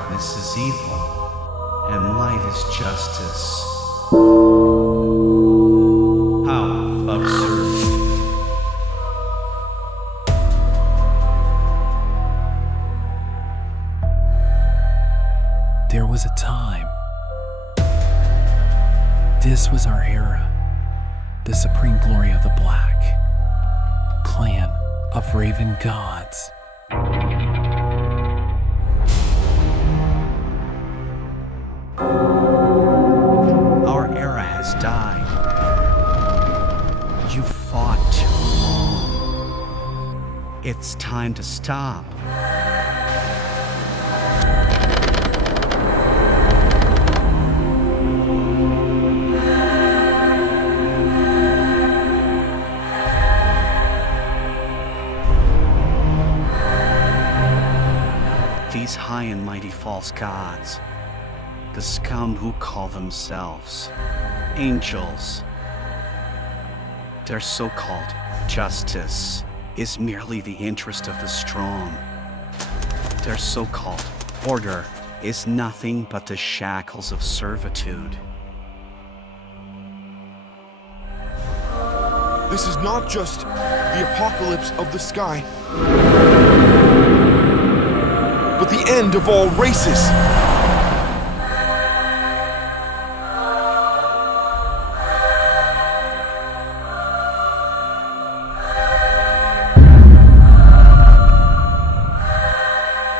darkness is evil, and light is justice. How absurd. There was a time. This was our era. The supreme glory of the Black clan of Raven gods. Our era has died. You fought too long. It's time to stop. These high and mighty false gods, the scum who call themselves angels, their so-called justice is merely the interest of the strong. Their so-called order is nothing but the shackles of servitude. This is not just the apocalypse of the sky, but the end of all races.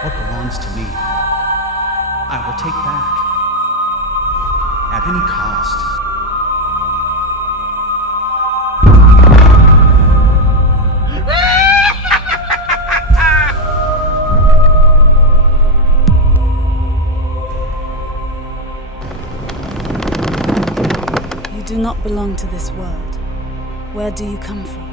What belongs to me, I will take back at any cost. You do not belong to this world. Where do you come from?